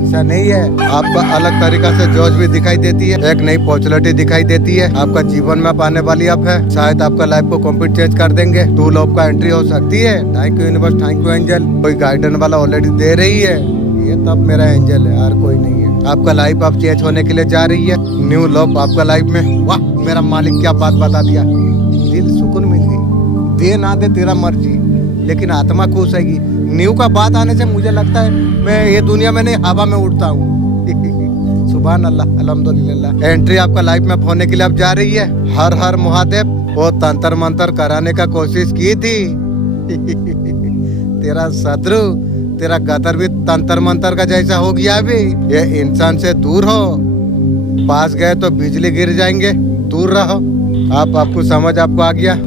ऐसा नहीं है। आपका अलग तरीका से जोश भी दिखाई देती है, एक नई पॉपुलरिटी दिखाई देती है। आपका जीवन में आप आने वाली आप है, शायद आपका लाइफ को कंप्लीट चेंज कर देंगे। 2 लॉ का एंट्री हो सकती है। Thank you universe, thank you angel. कोई गाइडेंस वाला ऑलरेडी दे रही है, ये तब मेरा एंजल है, और कोई नहीं है। आपका लाइफ आप चेंज होने के लिए जा रही है। न्यू लव आपका लाइफ में। वाह, मेरा मालिक क्या बात बता दिया, दिल सुकून मिल गई। दे ना दे तेरा मर्जी, लेकिन आत्मा खुश है। न्यू का बात आने से मुझे लगता है मैं ये दुनिया में नहीं, हवा में उड़ता हूँ। सुभान अल्लाह, अल्हम्दुलिल्लाह। एंट्री आपका लाइफ में होने के लिए अब जा रही है। हर हर महादेव। वो तंत्र मंत्र कराने का कोशिश की थी तेरा शत्रु, तेरा गदर भी तंत्र मंत्र का जैसा हो गया। अभी ये इंसान से दूर हो, पास गए तो बिजली गिर जाएंगे, दूर रहो। आपको समझ आपको आ गया।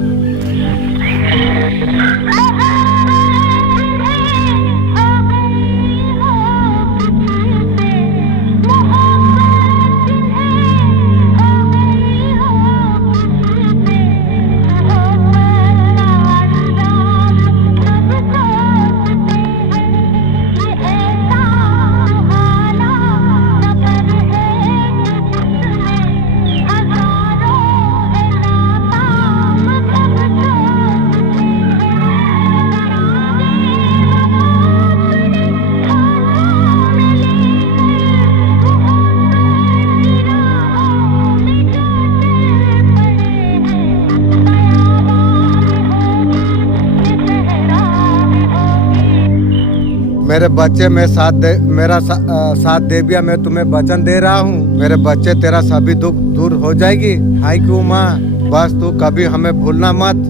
मेरे बच्चे मेरा साथ दे दिया। मैं तुम्हें वचन दे रहा हूँ, मेरे बच्चे तेरा सभी दुख दूर हो जाएगी। थैंक यू माँ। बस तू कभी हमें भूलना मत।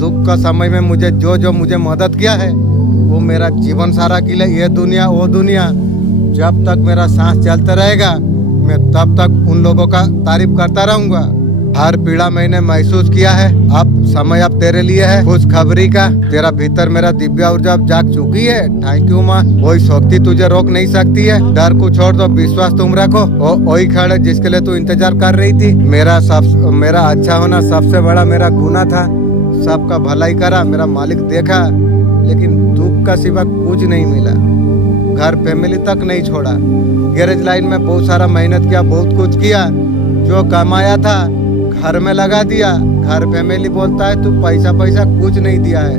दुख का समय में मुझे जो मुझे मदद किया है, वो मेरा जीवन सारा के लिए, ये दुनिया वो दुनिया, जब तक मेरा सांस चलता रहेगा मैं तब तक उन लोगों का तारीफ करता रहूंगा। हर पीड़ा मैंने महसूस किया है। अब समय अब तेरे लिए है खुशखबरी का। तेरा भीतर मेरा दिव्य ऊर्जा अब जाग चुकी है। थैंक यू माँ। कोई शक्ति तुझे रोक नहीं सकती है। डर को छोड़ दो, विश्वास तुम रखो। वही खड़े जिसके लिए तू इंतजार कर रही थी। मेरा अच्छा होना सबसे बड़ा मेरा गुनाह था। सबका भलाई करा, मेरा मालिक देखा, लेकिन दुख का सिवा कुछ नहीं मिला। घर फैमिली तक नहीं छोड़ा। गैरेज लाइन में बहुत सारा मेहनत किया, बहुत कुछ किया। जो कमाया था घर में लगा दिया। घर फैमिली बोलता है तू पैसा कुछ नहीं दिया है।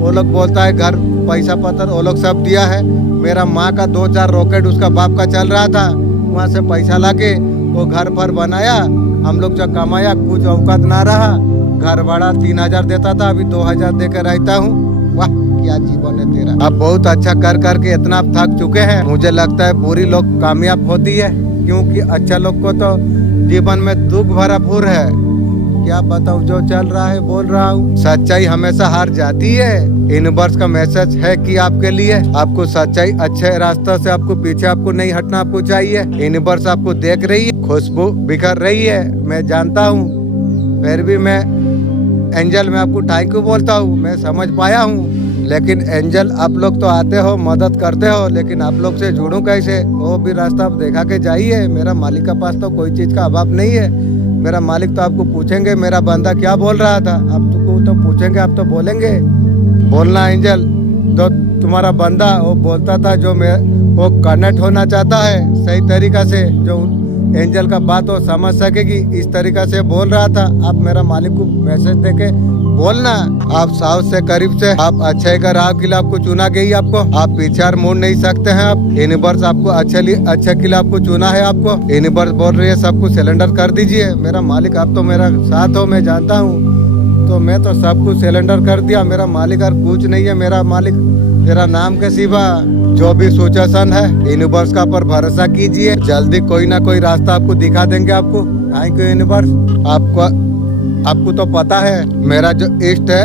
वो लोग बोलता है घर पैसा पत्थर वो लोग सब दिया है। मेरा माँ का 2-4 रॉकेट उसका बाप का चल रहा था, वहाँ से पैसा लाके वो घर पर बनाया। हम लोग जो कमाया कुछ औकात ना रहा। घर भाड़ा 3000 देता था, अभी 2000 देकर रहता हूँ। वाह क्या जीवन है तेरा। अब बहुत अच्छा कर करके इतना थक चुके हैं। मुझे लगता है बुरी लोग कामयाब होती है, क्योंकि अच्छा लोग को तो जीवन में दुख भरपूर है। क्या बताऊं, जो चल रहा है बोल रहा हूँ। सच्चाई हमेशा हार जाती है। यूनिवर्स का मैसेज है कि आपके लिए, आपको सच्चाई अच्छे रास्ते से आपको पीछे आपको नहीं हटना आपको चाहिए। यूनिवर्स आपको देख रही है, खुशबू बिखर रही है, मैं जानता हूँ। फिर भी मैं एंजल में आपको थैंक यू बोलता हूँ। मैं समझ पाया हूँ, लेकिन एंजल आप लोग तो आते हो, मदद करते हो, लेकिन आप लोग से जुड़ूं कैसे? वो भी रास्ता आप देखा के जाइए। मेरा मालिक के पास तो कोई चीज का अभाव नहीं है। मेरा मालिक तो आपको पूछेंगे मेरा बंदा क्या बोल रहा था, आपको तो पूछेंगे, आप तो बोलेंगे। बोलना एंजल, तो तुम्हारा बंदा वो बोलता था जो वो कनेक्ट होना चाहता है सही तरीका से, जो एंजल का बात वो समझ सकेगी, इस तरीका से बोल रहा था। आप मेरा मालिक को मैसेज देके बोलना। आप साउथ से करीब से आप अच्छे का राह के लिए आपको चुना गई। आपको आप पीछे मुड़ नहीं सकते हैं। आप यूनिवर्स आपको अच्छे के लिए आपको चुना है। आपको यूनिवर्स बोल रही है सबको सिलेंडर कर दीजिए। मेरा मालिक आप तो मेरा साथ हो, मैं जानता हूँ, तो मैं तो सब कुछ सिलेंडर कर दिया। मेरा मालिक और कुछ नहीं है। मेरा मालिक तेरा नाम के सिवा जो भी सिचुएशन है यूनिवर्स का पर भरोसा कीजिए, जल्दी कोई ना कोई रास्ता आपको दिखा देंगे। आपको थैंक यू यूनिवर्स। आपको तो पता है मेरा जो इष्ट है,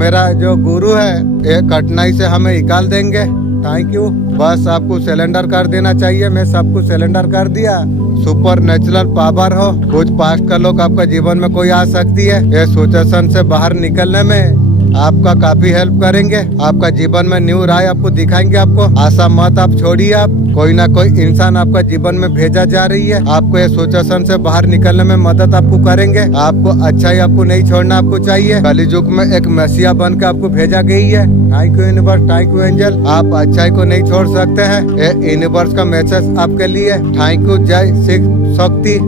मेरा जो गुरु है ये कठिनाई से हमें निकाल देंगे। Thank you. बस आपको सिलेंडर कर देना चाहिए। मैं सबको सिलेंडर कर दिया। सुपर नेचुरल पावर हो, कुछ पास्ट का लोग आपका जीवन में कोई आ सकती है। ये सिचुएशन से बाहर निकलने में आपका काफी हेल्प करेंगे। आपका जीवन में न्यू राय आपको दिखाएंगे। आपको आशा मत आप छोड़िए। आप कोई ना कोई इंसान आपका जीवन में भेजा जा रही है। आपको ये सिचुएशन से बाहर निकलने में मदद आपको करेंगे। आपको अच्छाई आपको नहीं छोड़ना आपको चाहिए। कलियुग में एक मसीहा बन के आपको भेजा गई है। Thank you universe, thank you angel. आप अच्छाई को नहीं छोड़ सकते हैं। ये यूनिवर्स का मैसेज आपके लिए। Thank you. जय शिव शक्ति।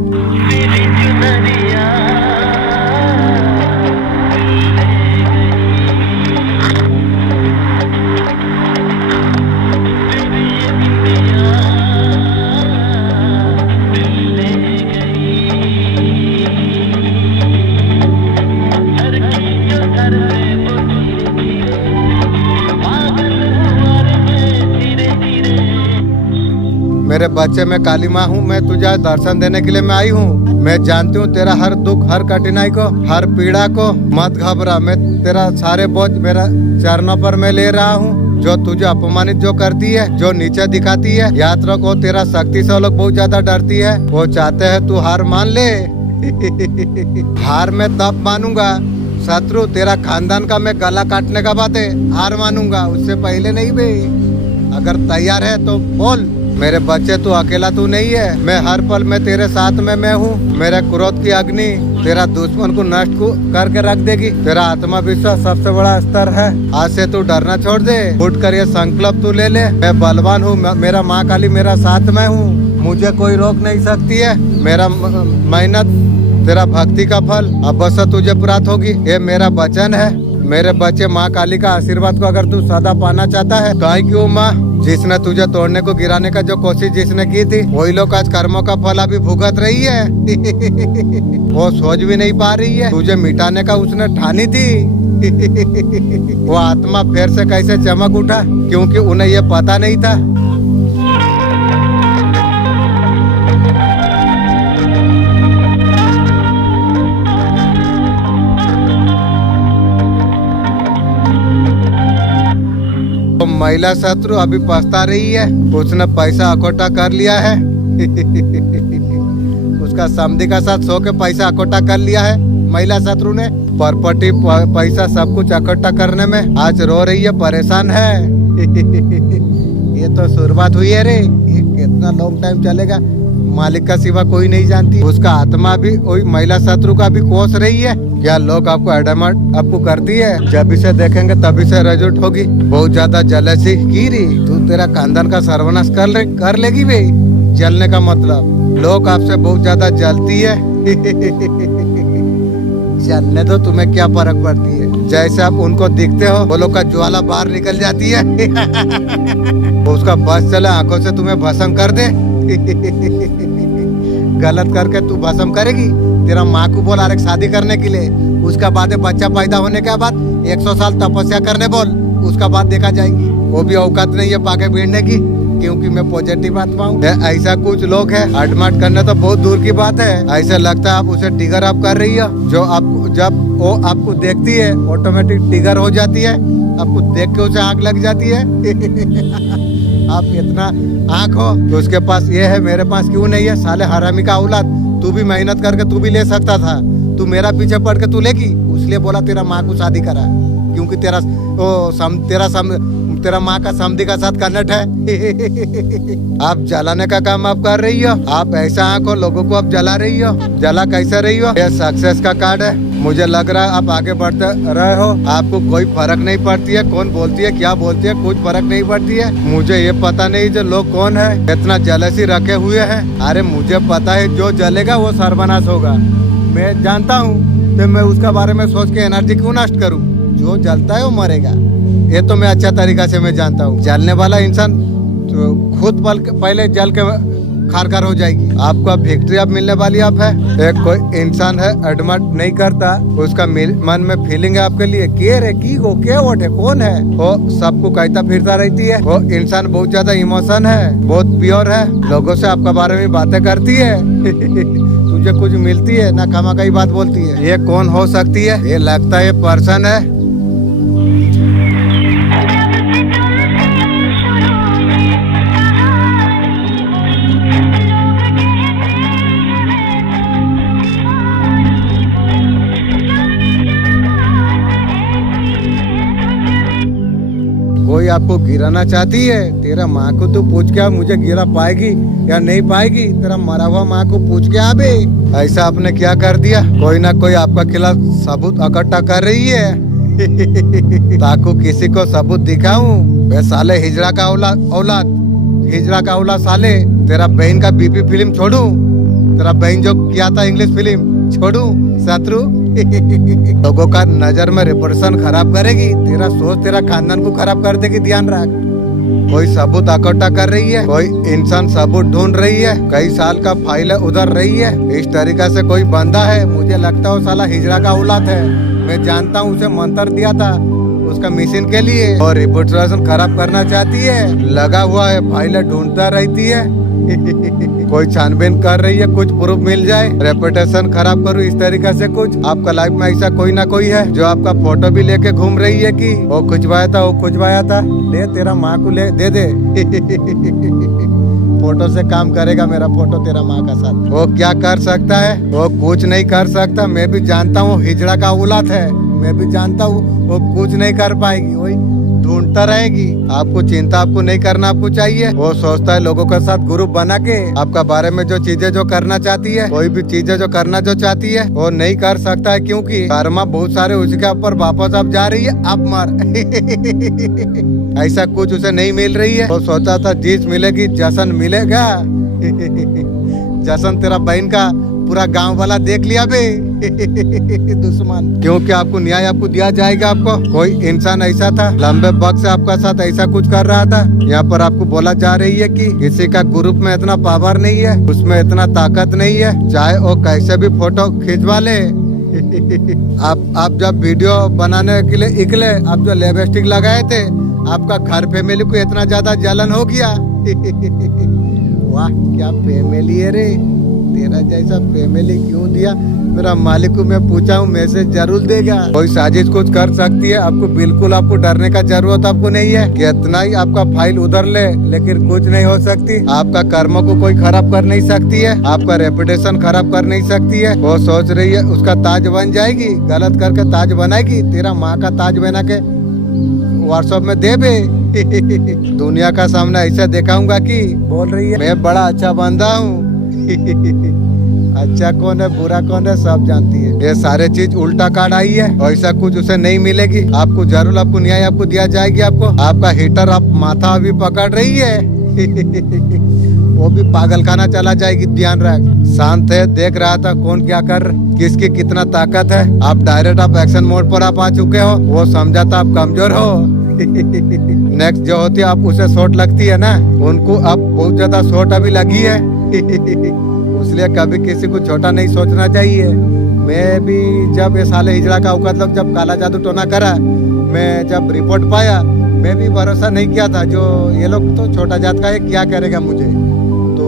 मेरे बच्चे, मैं काली माँ हूँ। मैं तुझे दर्शन देने के लिए मैं आई हूँ। मैं जानती हूँ तेरा हर दुख, हर कठिनाई को, हर पीड़ा को। मत घबरा। मैं तेरा सारे बोझ मेरा चरणों पर मैं ले रहा हूँ। जो तुझे अपमानित जो करती है, जो नीचे दिखाती है, याद रखो तेरा शक्ति से वो लोग बहुत ज्यादा डरती है। वो चाहते हैं तू हार मान ले। हार मैं तब मानूंगा शत्रु तेरा खानदान का मैं गला काटने का बात है। हार मानूंगा, उससे पहले नहीं बे। अगर तैयार है तो बोल। मेरे बच्चे, तू अकेला तू नहीं है। मैं हर पल में तेरे साथ में मैं हूँ। मेरे क्रोध की अग्नि तेरा दुश्मन को नष्ट करके रख देगी। तेरा आत्मविश्वास सबसे बड़ा स्तर है। आज से तू डरना छोड़ दे। उठ कर ये संकल्प तू ले ले। मैं बलवान हूँ। मेरा माँ काली मेरा साथ में हूँ। मुझे कोई रोक नहीं सकती है। मेरा मेहनत तेरा भक्ति का फल अवश्य तुझे प्राप्त होगी। ये मेरा वचन है। मेरे बच्चे, माँ काली का आशीर्वाद को अगर तू सदा पाना चाहता है, कहीं क्यों माँ जिसने तुझे तोड़ने को गिराने का जो कोशिश जिसने की थी, वही लोग आज कर्मों का फल अभी भुगत रही है। वो सोच भी नहीं पा रही है। तुझे मिटाने का उसने ठानी थी। वो आत्मा फिर से कैसे चमक उठा, क्योंकि उन्हें ये पता नहीं था। महिला शत्रु अभी पछता रही है। उसने पैसा इकट्ठा कर लिया है। उसका समधी का साथ सो के पैसा इकट्ठा कर लिया है महिला शत्रु ने। प्रॉपर्टी पैसा सब कुछ इकट्ठा करने में आज रो रही है, परेशान है। ये तो शुरुआत हुई है रे। ये कितना लॉन्ग टाइम चलेगा मालिक का सिवा कोई नहीं जानती। उसका आत्मा भी वही महिला शत्रु का भी कोस रही है। क्या लोग आपको एडमट आपको करती है। जब इसे देखेंगे तभी से रिजल्ट होगी। बहुत ज्यादा जलसी की रही। तू तेरा खानदान का सर्वनाश कर लेगी भाई। जलने का मतलब लोग आपसे बहुत ज्यादा जलती है। जलने तो तुम्हें क्या फर्क पड़ती है। जैसे आप उनको दिखते हो, वो लोग का ज्वाला बाहर निकल जाती है। उसका बस चले आंखों से तुम्हें भस्म कर दे। गलत करके तू भस्म करेगी। तेरा माँ को बोल अरे शादी करने के लिए। उसका बाद बच्चा पैदा होने के बाद 100 साल तपस्या करने बोल। उसका बाद देखा जाएगी। वो भी औकात नहीं है पाके भिड़ने की, क्योंकि मैं पॉजिटिव आत्मा हूँ। ऐसा कुछ लोग है अडमाट करने तो बहुत दूर की बात है। ऐसा लगता है आप उसे टिगर आप कर रही हो। जो आप जब वो आपको देखती है ऑटोमेटिक टिगर हो जाती है। आपको देख के उसे आग लग जाती है। आप इतना आँख हो तो उसके पास ये है, मेरे पास क्यों नहीं है। साले हरामी का औलाद, तू भी मेहनत करके तू भी ले सकता था। तू मेरा पीछे पड़ के तू लेगी। इसलिए बोला तेरा माँ को शादी करा, क्योंकि तेरा माँ का समधी का साथ कनेक्ट है। आप जलाने का काम आप कर रही हो। आप ऐसा आंखों लोगों को आप जला रही हो। जला कैसे रही हो। ये सक्सेस का कार्ड है। मुझे लग रहा है आप आगे बढ़ते रहे हो। आपको कोई फर्क नहीं पड़ती है कौन बोलती है क्या बोलती है, कुछ फर्क नहीं पड़ती है। मुझे ये पता नहीं जो लोग कौन है इतना जलसी रखे हुए हैं। अरे मुझे पता है जो जलेगा वो सर्वनाश होगा। मैं जानता हूँ तो मैं उसका बारे में सोच के एनर्जी क्यों नष्ट करूँ। जो जलता है वो मरेगा, ये तो मैं अच्छा तरीका से मैं जानता हूँ। जलने वाला इंसान तो खुद पहले जल के खारखार हो जाएगी। आपको अब विक्ट्री अब मिलने वाली आप है। एक कोई इंसान है एडमिट नहीं करता, उसका मन में फीलिंग है आपके लिए के रे की गो के वोट है कौन है, वो सबको कहता फिरता रहती है। वो इंसान बहुत ज्यादा इमोशन है, बहुत प्योर है, लोगों से आपका बारे में बातें करती है। तुझे कुछ मिलती है ना खामा का ही बात बोलती है। ये कौन हो सकती है। ये लगता है पर्सन है कोई आपको गिराना चाहती है, तेरा माँ को तो पूछ के आ, मुझे गिरा पाएगी या नहीं पाएगी, तेरा मरा हुआ माँ को पूछ के आ बे। ऐसा आपने क्या कर दिया, कोई ना कोई आपका खिलाफ सबूत इकट्ठा कर रही है ताकि किसी को सबूत दिखाऊं। बे साले हिजड़ा का औलाद हिजड़ा का औलाद साले, तेरा बहन का बीपी फिल्म छोड़ू, तेरा बहन जो किया था इंग्लिश फिल्म छोड़ू, शत्रु लोगों का नजर में रिपोर्टेशन खराब करेगी, तेरा सोच तेरा खानदान को खराब कर देगी, ध्यान रख। कोई सबूत इकट्ठा कर रही है, कोई इंसान सबूत ढूंढ रही है, कई साल का फाइल उधर रही है। इस तरीका से कोई बंदा है, मुझे लगता है वो साला हिजड़ा का औलाद है। मैं जानता हूँ, उसे मंत्र दिया था उसका मिशन के लिए, और रिपोर्टेशन खराब करना चाहती है, लगा हुआ है, फाइल ढूंढता रहती है कोई छानबीन कर रही है, कुछ प्रूफ मिल जाए, रेपुटेशन खराब करूँ इस तरीके से कुछ। आपका लाइफ में ऐसा कोई ना कोई है जो आपका फोटो भी लेके घूम रही है कि वो खुजवाया था, दे तेरा माँ को ले दे फोटो से काम करेगा मेरा फोटो तेरा माँ का साथ। वो क्या कर सकता है, वो कुछ नहीं कर सकता। मैं भी जानता हूँ हिजड़ा का औलाद है, मैं भी जानता हूँ वो कुछ नहीं कर पाएगी, वही ढूंढता रहेगी। आपको चिंता आपको नहीं करना आपको चाहिए। वो सोचता है लोगों के साथ ग्रुप बना के आपका बारे में जो चीजें जो करना चाहती है, कोई भी चीजें जो करना जो चाहती है वो नहीं कर सकता है, क्योंकि कर्मा बहुत सारे उसके ऊपर वापस अब जा रही है, अब मार ऐसा कुछ उसे नहीं मिल रही है। वो सोचा था जीत मिलेगी, जश्न मिलेगा जश्न तेरा बहन का पूरा गांव वाला देख लिया बे दुश्मन, क्योंकि आपको न्याय आपको दिया जाएगा। आपको कोई इंसान ऐसा था लंबे वक्त से आपका साथ ऐसा कुछ कर रहा था, यहाँ पर आपको बोला जा रही है कि किसी का ग्रुप में इतना पावर नहीं है, उसमें इतना ताकत नहीं है, चाहे वो कैसे भी फोटो खिंचवा ले आप जब वीडियो बनाने के लिए निकले, आप जो लिपस्टिक लगाए थे, आपका घर फैमिली को इतना ज्यादा जलन हो गया वाह क्या फैमिली है रे, तेरा जैसा फैमिली क्यों दिया। मेरा मालिक को मैं पूछा हूँ, मैसेज जरूर देगा। कोई साजिश कुछ कर सकती है, आपको बिल्कुल आपको डरने का जरूरत आपको नहीं है। कितना ही आपका फाइल उधर ले, लेकिन कुछ नहीं हो सकती। आपका कर्म को कोई खराब कर नहीं सकती है, आपका रेपुटेशन खराब कर नहीं सकती है। वो सोच रही है उसका ताज बन जाएगी, गलत करके ताज बनाएगी, तेरा माँ का ताज बना के व्हाट्सएप में दे बे दुनिया का सामने ऐसा दिखाऊंगा कि बोल रही है मैं बड़ा अच्छा बंदा हूँ अच्छा कौन है बुरा कौन है सब जानती है। ये सारे चीज उल्टा कार्ड आई है, ऐसा कुछ उसे नहीं मिलेगी। आपको जरूर आपको न्याय आपको दिया जाएगी। आपको आपका हीटर आप माथा अभी पकड़ रही है वो भी पागल खाना चला जाएगी, ध्यान रख। शांत है, देख रहा था कौन क्या कर, किसकी कितना ताकत है। आप डायरेक्ट आप एक्शन मोड पर आप आ चुके हो, वो समझा था आप कमजोर हो नेक्स्ट जो होती है आप उसे शॉट लगती है ना, उनको अब बहुत ज्यादा शॉट अभी लगी है इसलिए कभी किसी को छोटा नहीं सोचना चाहिए। मैं भी जब ये साले हिजड़ा का औकात लोग जब काला जादू टोना करा, मैं जब रिपोर्ट पाया, मैं भी भरोसा नहीं किया था, जो ये लोग तो छोटा जात का है क्या करेगा मुझे। तो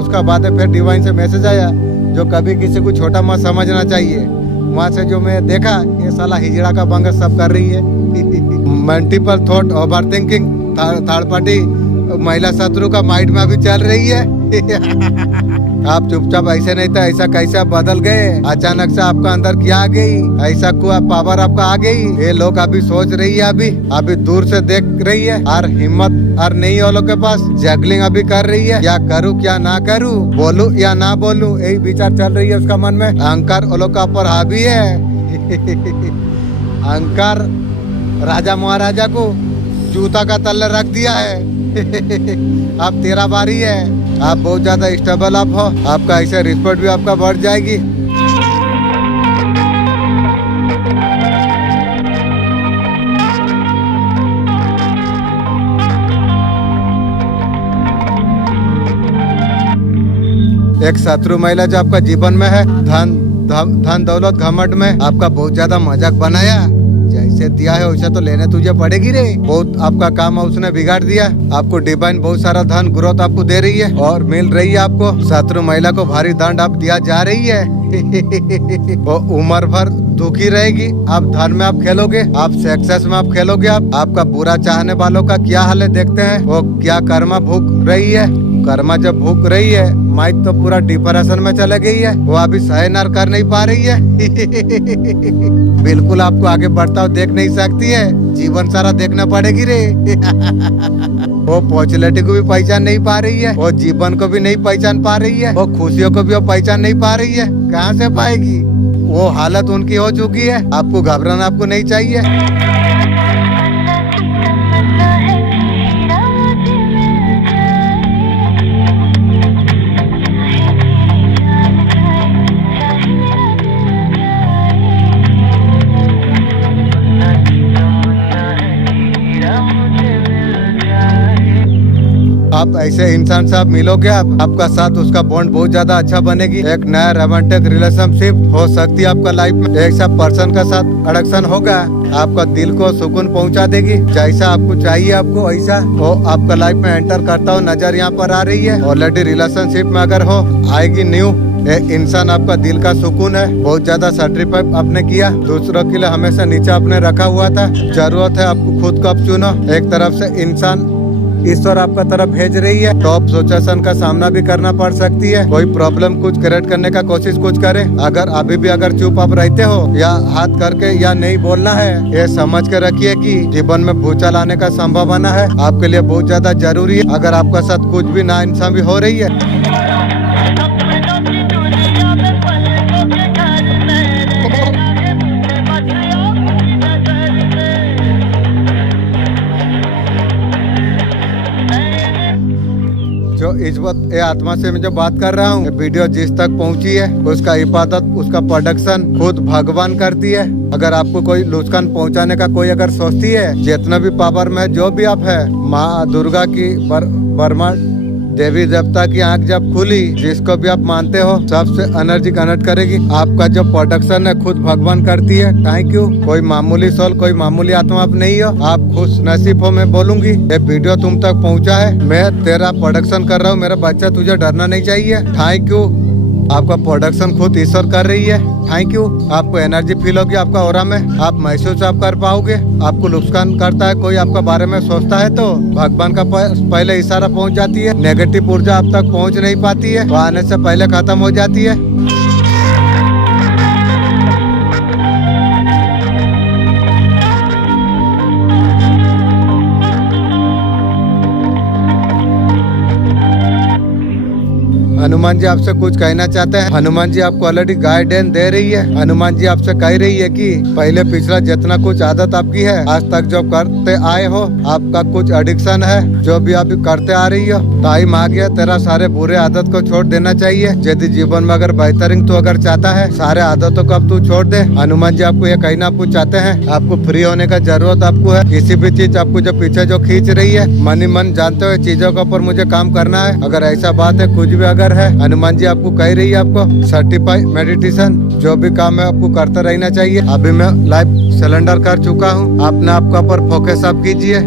उसका बाद फिर डिवाइन से मैसेज आया जो कभी किसी को छोटा मत समझना चाहिए। वहाँ से जो मैं देखा ये साला हिजड़ा का बंगा सब कर रही है multiple thought over thinking, third party महिला शत्रु का माइंड में अभी चल रही है आप चुपचाप ऐसे नहीं था, ऐसा कैसा बदल गए अचानक से, आपका अंदर क्या आ गई, ऐसा को पावर आपका आ गई। ये लोग अभी सोच रही है, अभी दूर से देख रही है, और हिम्मत और नहीं वो लोग के पास, जगलिंग अभी कर रही है, क्या करूँ क्या ना करूँ, बोलूं या ना बोलूं, यही विचार चल रही है उसका मन में। अहंकार वो लोग का ऊपर हावी है अहंकार राजा महाराजा को जूता का तल्ले रख दिया है अब तेरा बारी है, आप बहुत ज्यादा स्टेबल आप हो, आपका ऐसे रिस्पेक्ट भी आपका बढ़ जाएगी। एक शत्रु महिला जो आपका जीवन में है, धन दौलत घमंड में आपका बहुत ज्यादा मजाक बनाया, जैसे दिया है वैसे तो लेने तुझे पड़ेगी रे। बहुत आपका काम है उसने बिगाड़ दिया, आपको डिवाइन बहुत सारा धन ग्रोथ आपको दे रही है और मिल रही है आपको। शत्रु महिला को भारी दंड आप दिया जा रही है वो उम्र भर दुखी रहेगी। आप धन में आप खेलोगे, आप सक्सेस में आप खेलोगे। आपका बुरा चाहने वालों का क्या हाल है देखते हैं, वो क्या कर्मा भूख रही है। कर्मा जब भूख रही है माइक तो पूरा डिप्रेशन में चले गई है, वो अभी सहन कर नहीं पा रही है। बिल्कुल आपको आगे बढ़ता हुआ देख नहीं सकती है, जीवन सारा देखना पड़ेगी रे। वो पॉपुलैरिटी को भी पहचान नहीं पा रही है, वो जीवन को भी नहीं पहचान पा रही है, वो खुशियों को भी वो पहचान नहीं पा रही है। कहाँ से पाएगी? वो हालत उनकी हो चुकी है। आपको घबराना आपको नहीं चाहिए। आप ऐसे इंसान से आप मिलोगे, आपका साथ उसका बॉन्ड बहुत ज्यादा अच्छा बनेगी। एक नया रोमांटिक रिलेशनशिप हो सकती है आपका लाइफ में। ऐसा पर्सन का साथ अट्रैक्शन होगा, आपका दिल को सुकून पहुंचा देगी। जैसा आपको चाहिए आपको ऐसा वो आपका लाइफ में एंटर करता हो नजर यहाँ पर आ रही है। ऑलरेडी रिलेशनशिप में अगर हो आएगी न्यू। ये इंसान आपका दिल का सुकून है, बहुत ज्यादा सेक्रीफाइस आपने किया, दूसरों के लिए हमेशा नीचे आपने रखा हुआ था। जरूरत है आपको खुद को अब चुनो। एक तरफ से इंसान ईश्वर आपका तरफ भेज रही है, टॉप सिचुएशन का सामना भी करना पड़ सकती है। कोई प्रॉब्लम कुछ क्रिएट करने का कोशिश कुछ करे। अगर अभी भी अगर चुप आप रहते हो या हाथ करके या नहीं बोलना है, ये समझ के रखिए कि जीवन में भूचाल आने का संभावना है, आपके लिए बहुत ज्यादा जरूरी है। अगर आपका साथ कुछ भी नाइंसाफी हो रही है, जो इस वक्त ये आत्मा से मैं जो बात कर रहा हूँ, वीडियो जिस तक पहुँची है उसका इबादत उसका प्रोडक्शन खुद भगवान करती है। अगर आपको कोई नुकसान पहुँचाने का कोई अगर सोचती है, जितना भी पावर में जो भी आप है, माँ दुर्गा की बर्मा देवी देवता की आंख जब खुली, जिसको भी आप मानते हो सबसे एनर्जी कनेक्ट करेगी। आपका जो प्रोडक्शन है खुद भगवान करती है। Thank you. कोई मामूली सोल कोई मामूली आत्मा आप नहीं हो, आप खुश नसीब हो। मैं बोलूंगी ये वीडियो तुम तक पहुंचा है, मैं तेरा प्रोडक्शन कर रहा हूँ। मेरा बच्चा तुझे डरना नहीं चाहिए। Thank you. आपका प्रोडक्शन खुद ईश्वर कर रही है। Thank you. आपको एनर्जी फील होगी आपका ऑरा में, आप महसूस आप कर पाओगे। आपको नुकसान करता है कोई आपका बारे में सोचता है तो भगवान का पहले इशारा पहुंच जाती है। नेगेटिव ऊर्जा आप तक पहुंच नहीं पाती है, वो आने से पहले खत्म हो जाती है। हनुमान जी आपसे कुछ कहना चाहते हैं। हनुमान जी आपको ऑलरेडी गाइडेंस दे रही है। हनुमान जी आपसे कह रही है कि पहले पिछला जितना कुछ आदत आपकी है आज तक जो करते आए हो, आपका कुछ एडिक्शन है जो भी आप करते आ रही हो, टाइम आ गया तेरा सारे बुरे आदत को छोड़ देना चाहिए। यदि जीवन में अगर बेहतरीन तो अगर चाहता है, सारे आदतों को अब तू छोड़ दे। हनुमान जी आपको ये कहना आपको चाहते हैं, आपको फ्री होने का जरूरत आपको है। किसी भी चीज आपको जो पीछे जो खींच रही है, मन ही मन जानते हुए चीजों के ऊपर मुझे काम करना है। अगर ऐसा बात है कुछ भी अगर है, हनुमान जी आपको कह रही है आपको सर्टिफाइड मेडिटेशन जो भी काम है आपको करते रहना चाहिए। अभी मैं लाइफ सिलेंडर कर चुका हूँ। अपने आप का पर फोकस आप कीजिए।